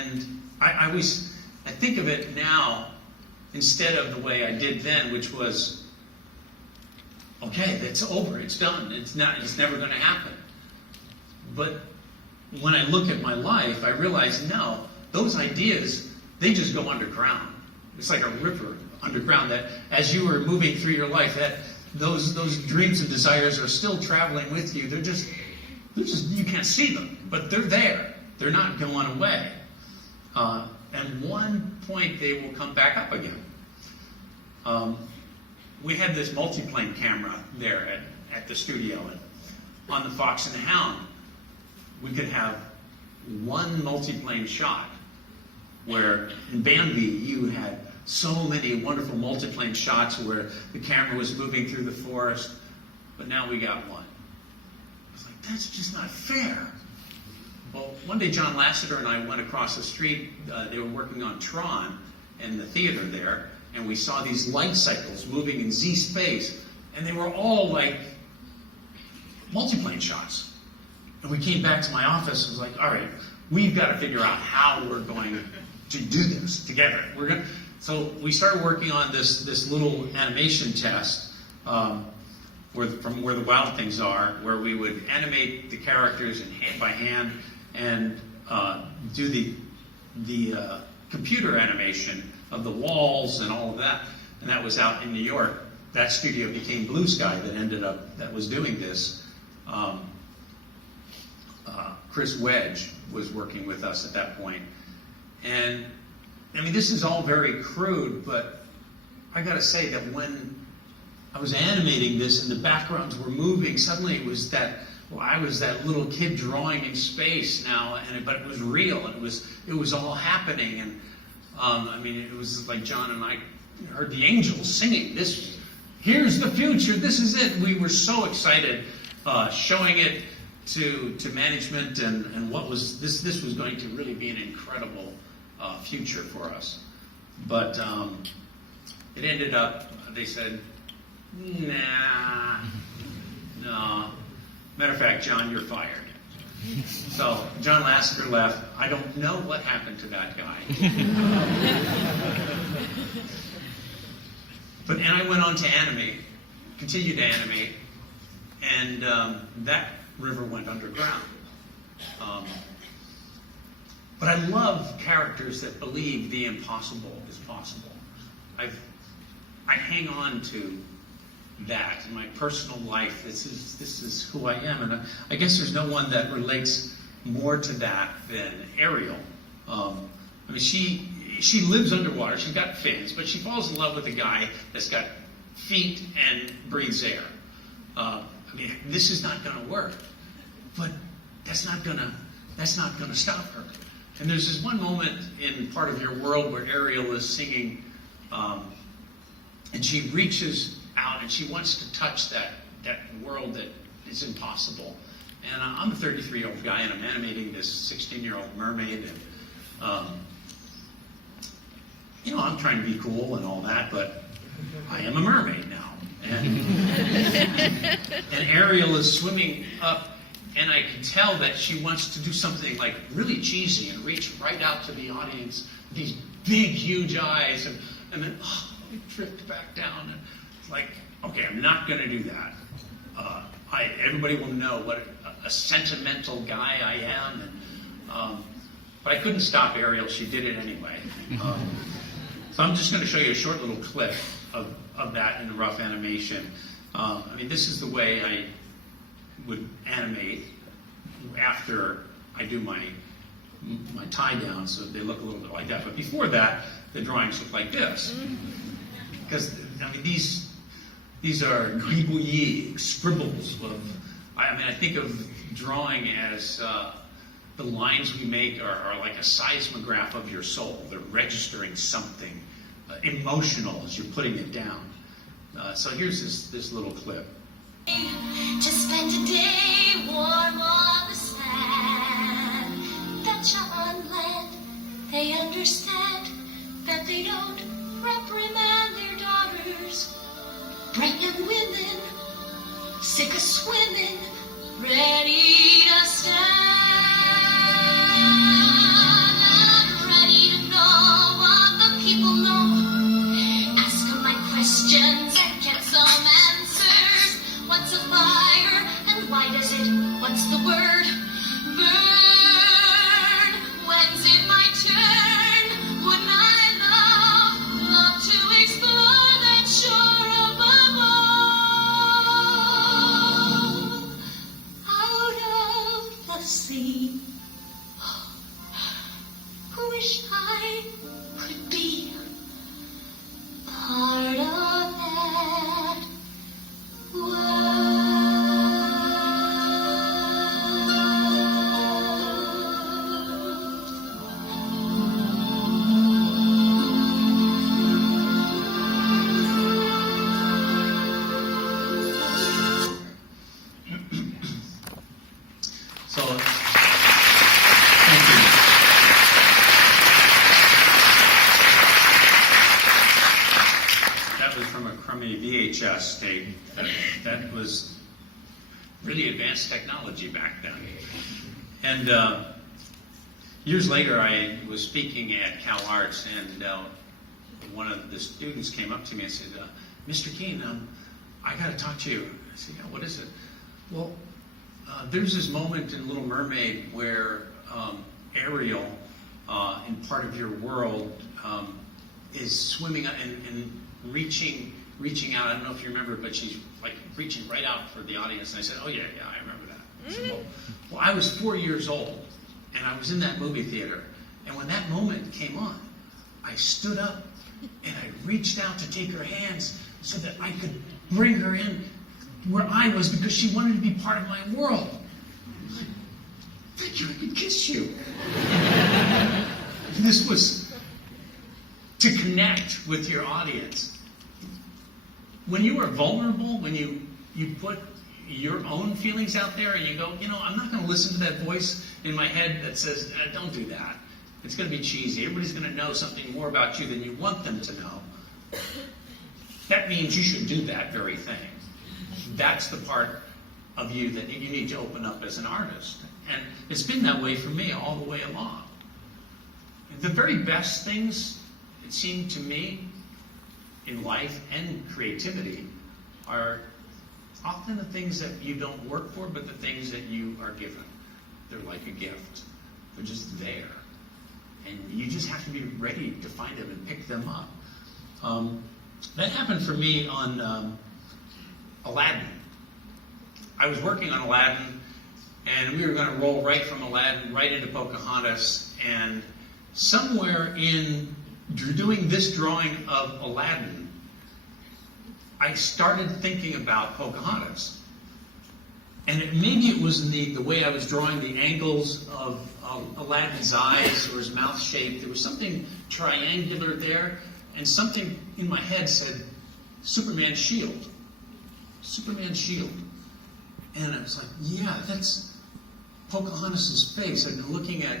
And I think of it now instead of the way I did then, which was, okay, it's over, it's done, it's never going to happen. But when I look at my life, I realize, no, those ideas, they just go underground. It's like a river underground that as you are moving through your life, that those dreams and desires are still traveling with you. They're just you can't see them, but they're there. They're not going away. And one point they will come back up again. We had this multiplane camera there at the studio, and on the Fox and the Hound, we could have one multiplane shot, where in Bambi you had so many wonderful multiplane shots where the camera was moving through the forest, but now we got one. I was like, that's just not fair. Well, one day John Lasseter and I went across the street. They were working on Tron in the theater there, and we saw these light cycles moving in Z space, and they were all like multiplane shots. And we came back to my office and was like, all right, we've got to figure out how we're going to do this together. So we started working on this little animation test from where the wild things are, where we would animate the characters by hand and do the computer animation of the walls and all of that. And that was out in New York. That studio became Blue Sky that was doing this. Chris Wedge was working with us at that point. And, I mean, this is all very crude, but I gotta say that when I was animating this and the backgrounds were moving, suddenly it was I was that little kid drawing in space now, but it was real, and it was all happening. And, I mean, it was like John and I heard the angels singing, here's the future, this is it. We were so excited showing it to management, and what was this was going to really be an incredible future for us. But it ended up, they said, nah, no. Matter of fact, John, you're fired. So John Lasseter left. I don't know what happened to that guy. And I went on to animate, continued to animate, and that river went underground. But I love characters that believe the impossible is possible. I hang on to that in my personal life. This is who I am, and I guess there's no one that relates more to that than Ariel. I mean, she lives underwater. She's got fins, but she falls in love with a guy that's got feet and breathes air. I mean, this is not going to work, but that's not going to stop her. And there's this one moment in Part of Your World where Ariel is singing, and she reaches out and she wants to touch that world that is impossible. And I'm a 33-year-old guy, and I'm animating this 16-year-old mermaid, and I'm trying to be cool and all that, but I am a mermaid now. And Ariel is swimming up, and I can tell that she wants to do something like really cheesy and reach right out to the audience with these big, huge eyes, and then it drift back down. And it's like, okay, I'm not going to do that. Everybody will know what a sentimental guy I am, but I couldn't stop Ariel. She did it anyway. So I'm just going to show you a short little clip of that in the rough animation. I mean, this is the way I would animate after I do my tie down, so they look a little bit like that. But before that, the drawings look like this. Because, I mean, these are gribouillis, scribbles I think of drawing as the lines we make are like a seismograph of your soul. They're registering something emotional as you're putting it down. So here's this little clip. To spend a day warm on the sand, that's on land. They understand that they don't reprimand their daughters. Bright young women, sick of swimming, ready to stand. VHS tape. That was really advanced technology back then. And years later, I was speaking at Cal Arts, and one of the students came up to me and said, Mr. Keane, I got to talk to you. I said, yeah, what is it? Well, there's this moment in Little Mermaid where Ariel, in part of your world, is swimming and reaching out. I don't know if you remember, but she's like reaching right out for the audience. And I said, oh yeah, I remember that. I said, well, I was 4 years old, and I was in that movie theater. And when that moment came on, I stood up and I reached out to take her hands so that I could bring her in where I was, because she wanted to be part of my world. I'm like, thank you, I could kiss you. And this was to connect with your audience. When you are vulnerable, when you put your own feelings out there and you go, I'm not going to listen to that voice in my head that says, don't do that. It's going to be cheesy. Everybody's going to know something more about you than you want them to know. That means you should do that very thing. That's the part of you that you need to open up as an artist. And it's been that way for me all the way along. The very best things, it seemed to me, in life and creativity, are often the things that you don't work for, but the things that you are given. They're like a gift. They're just there. And you just have to be ready to find them and pick them up. That happened for me on Aladdin. I was working on Aladdin, and we were going to roll right from Aladdin right into Pocahontas, and somewhere in doing this drawing of Aladdin, I started thinking about Pocahontas. And maybe it was in the way I was drawing the angles of Aladdin's eyes or his mouth shape. There was something triangular there, and something in my head said, Superman's shield. Superman's shield. And I was like, yeah, that's Pocahontas' face. I've been looking at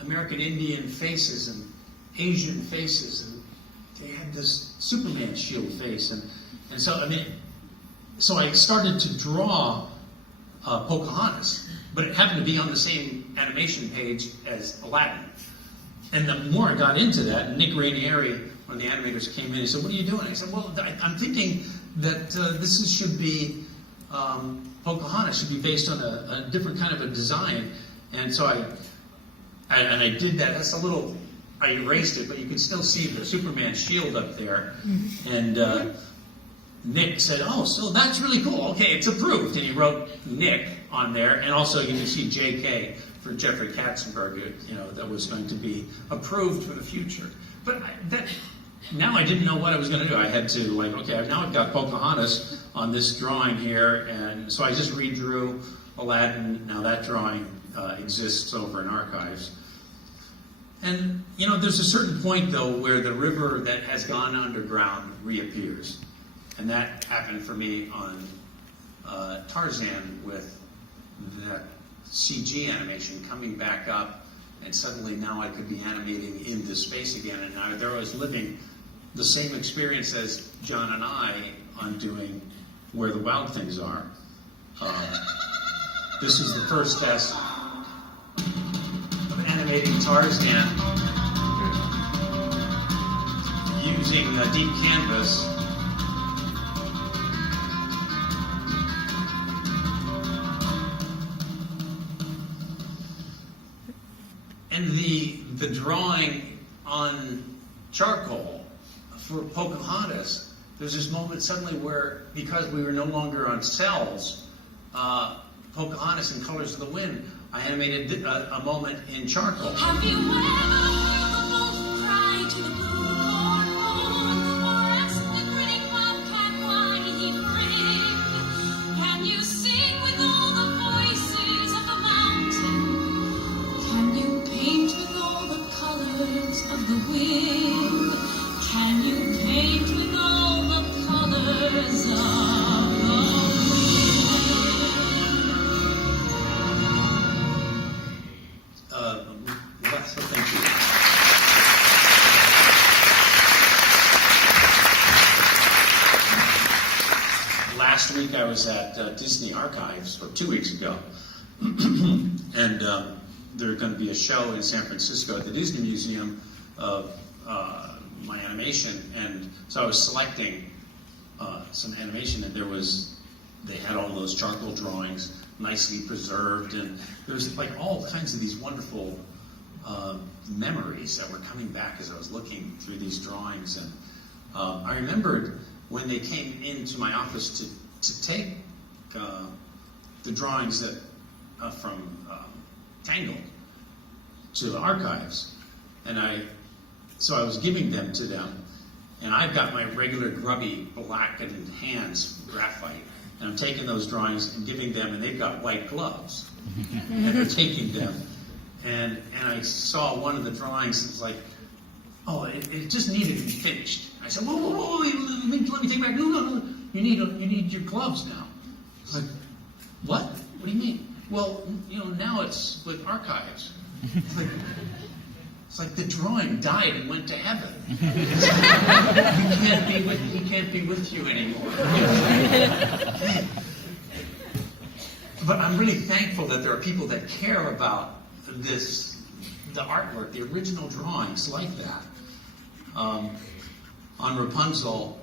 American Indian faces and Asian faces, and they had this Superman shield face. And so I started to draw Pocahontas, but it happened to be on the same animation page as Aladdin. And the more I got into that, Nick Rainieri, one of the animators, came in and said, what are you doing? I said, well, I'm thinking that this should be, Pocahontas should be based on a different kind of a design. And so I did that. That's a little, I erased it, but you can still see the Superman shield up there. And Nick said, oh, so that's really cool. Okay, it's approved. And he wrote Nick on there. And also you can see JK for Jeffrey Katzenberg, that was going to be approved for the future. But now I didn't know what I was going to do. I had to, now I've got Pocahontas on this drawing here. And so I just redrew Aladdin. Now that drawing exists over in archives. And, there's a certain point, though, where the river that has gone underground reappears. And that happened for me on Tarzan, with that CG animation coming back up, and suddenly now I could be animating in this space again. And there I was living the same experience as John and I on doing Where the Wild Things Are. This is the first test of animating Tarzan using deep canvas. And the drawing on charcoal for Pocahontas, there's this moment suddenly where, because we were no longer on cells, Pocahontas in Colors of the Wind, I animated a moment in charcoal. Have you ever heard the wolf cry to the blue corn moon, or asked the grinning bobcat why he grinned? Can you sing with all the voices of the mountain? Can you paint with all the colors of the wind? Can you paint with all the colors of the So thank you. week I was at Disney Archives, or 2 weeks ago, and there's going to be a show in San Francisco at the Disney Museum of my animation, and so I was selecting some animation, and they had all those charcoal drawings nicely preserved, and there was like all kinds of these wonderful memories that were coming back as I was looking through these drawings. And I remembered when they came into my office to take the drawings that from Tangled to the archives, and so I was giving them to them, and I've got my regular grubby blackened hands, graphite, and I'm taking those drawings and giving them, and they've got white gloves, and they're taking them, and I saw one of the drawings, it was like, oh, it just needed to be finished. I said, whoa, let me take it back. No, you need your gloves now. It's like, what? What do you mean? Well, now it's with archives. It's like the drawing died and went to heaven. He can't be with you anymore. But I'm really thankful that there are people that care about the artwork, the original drawings like that. On Rapunzel,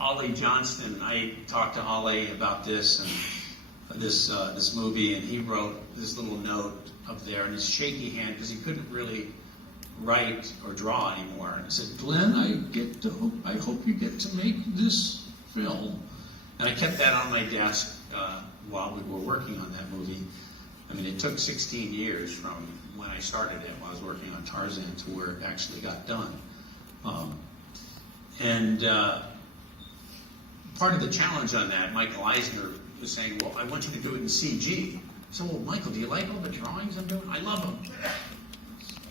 Ollie Johnston, I talked to Ollie about this and this movie, and he wrote this little note up there in his shaky hand because he couldn't really write or draw anymore. And he said, Glenn, I hope you get to make this film. And I kept that on my desk while we were working on that movie. I mean, it took 16 years from when I started it, when I was working on Tarzan, to where it actually got done. Part of the challenge on that, Michael Eisner was saying, well, I want you to do it in CG. I said, well, Michael, do you like all the drawings I'm doing? I love them.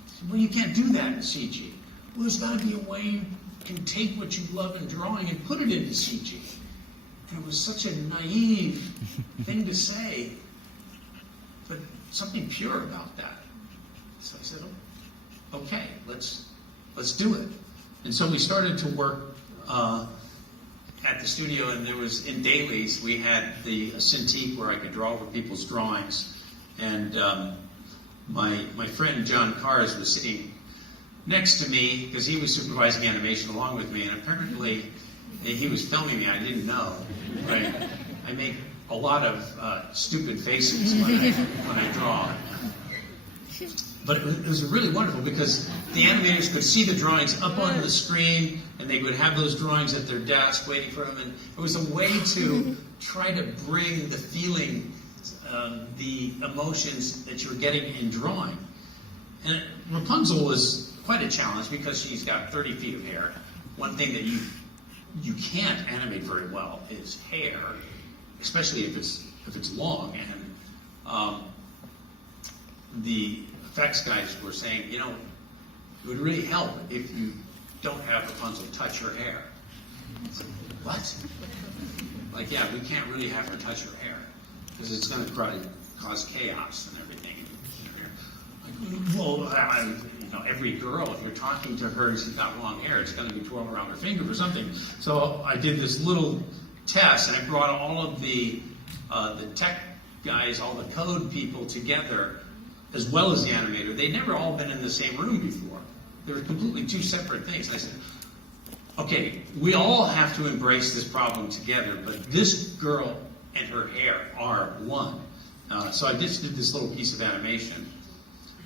Said, well, you can't do that in CG. Well, there's got to be a way you can take what you love in drawing and put it into CG. And it was such a naive thing to say, but something pure about that. So I said, oh, okay, let's do it. And so we started to work at the studio, and there was, in dailies, we had the Cintiq where I could draw over people's drawings. And my friend John Kars was sitting next to me because he was supervising animation along with me, and apparently he was filming me. I didn't know. Right? I make a lot of stupid faces when I draw. But it was really wonderful because the animators could see the drawings up on the screen, and they would have those drawings at their desk waiting for them. And it was a way to try to bring the feeling, the emotions that you were getting in drawing. And Rapunzel was quite a challenge because she's got 30 feet of hair. One thing that you can't animate very well is hair, especially if it's long. And the effects guys were saying, it would really help if you don't have Rapunzel touch her hair. It's like, what? Like, yeah, we can't really have her touch her hair because it's going to cause chaos and everything. Like, well, every girl, if you're talking to her and she's got long hair, it's going to be twirling around her finger or something. So I did this little test, and I brought all of the tech guys, all the code people together, as well as the animator. They'd never all been in the same room before. They were completely two separate things. And I said, okay, we all have to embrace this problem together, but this girl and her hair are one. So I just did this little piece of animation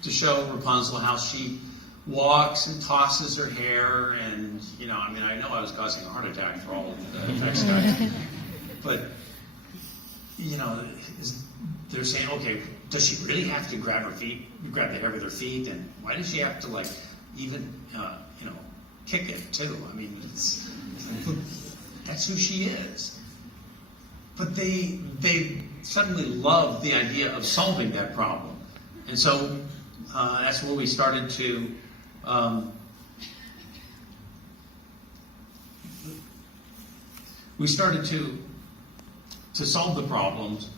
to show Rapunzel how she walks and tosses her hair, and, I know I was causing a heart attack for all of the effects guys, but, they're saying, okay, does she really have to grab the hair with her feet, and why does she have to, even, kick it, too? I mean, that's who she is. But they suddenly love the idea of solving that problem. And so that's where we started to solve the problems.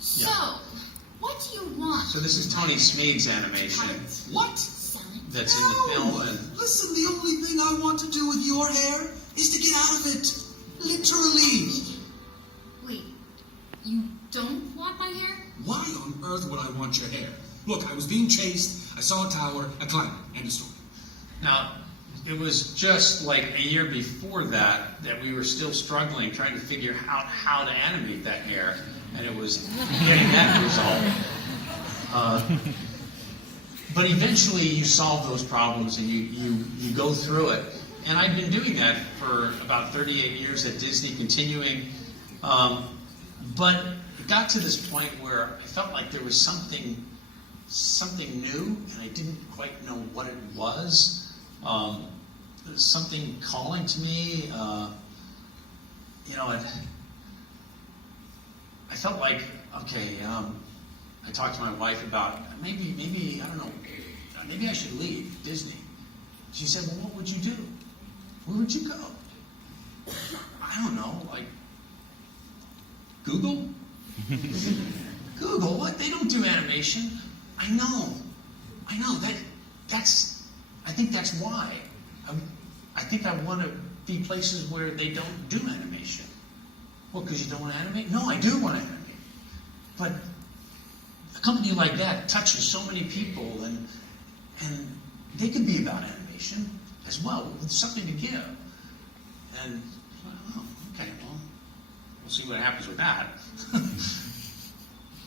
So, what do you want? So this is Tony Smead's animation. What? That's in the film. And Listen, the only thing I want to do with your hair is to get out of it. Literally. Wait, you don't want my hair? Why on earth would I want your hair? Look, I was being chased, I saw a tower, I climbed it. End of story. Now, it was just like a year before that we were still struggling, trying to figure out how to animate that hair, and it was getting that result. But eventually you solve those problems and you go through it. And I've been doing that for about 38 years at Disney, continuing. But it got to this point where I felt like there was something new, and I didn't quite know what it was. Something calling to me. I felt like, okay, I talked to my wife about maybe I don't know, maybe I should leave Disney. She said, well, what would you do? Where would you go? I don't know, like Google? Google? What? They don't do animation. I know. I think that's why. I think I want to be places where they don't do animation. Well, because you don't want to animate? No, I do want to animate. But a company like that touches so many people, and they could be about animation as well, with something to give. And, oh, okay, well, we'll see what happens with that.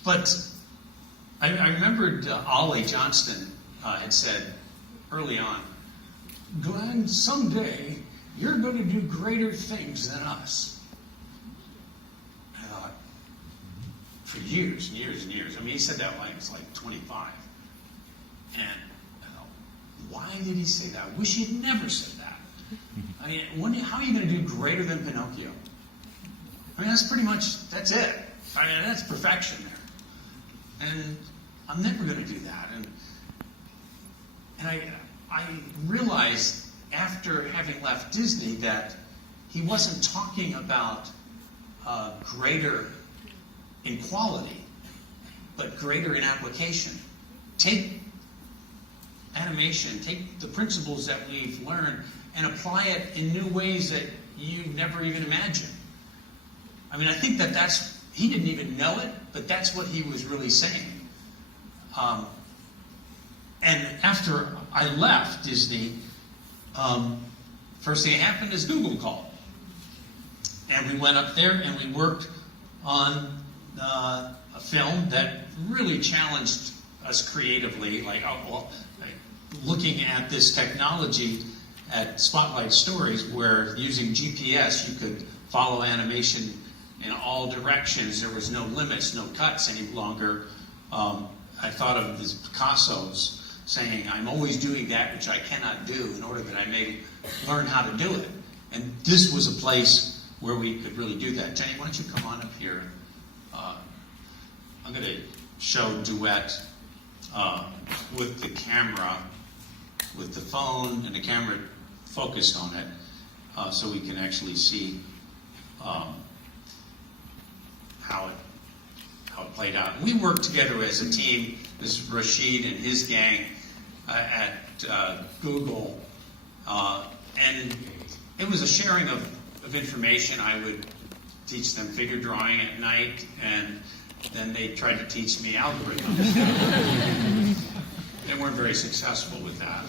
But I remembered Ollie Johnston had said early on, Glenn, someday you're going to do greater things than us. I thought, for years and years and years. I mean, he said that when I was like 25. And I thought, why did he say that? I wish he'd never said that. I mean, how are you going to do greater than Pinocchio? I mean, that's pretty much, that's it. I mean, that's perfection there. And I'm never going to do that. And I realized after having left Disney that he wasn't talking about greater in quality, but greater in application. Take animation, take the principles that we've learned and apply it in new ways that you never even imagined. I mean, I think that's, he didn't even know it, but that's what he was really saying. And after I left Disney, first thing that happened is Google called. And we went up there and we worked on a film that really challenged us creatively, looking at this technology at Spotlight Stories, where using GPS you could follow animation in all directions. There was no limits, no cuts any longer. I thought of these Picassos saying, I'm always doing that which I cannot do in order that I may learn how to do it. And this was a place where we could really do that. Jenny, why don't you come on up here? I'm going to show Duet with the camera, with the phone and the camera focused on it, so we can actually see how it played out. And we worked together as a team. This is Rashid and his gang at Google, and it was a sharing of information. I would teach them figure drawing at night, and then they tried to teach me algorithms. They weren't very successful with that.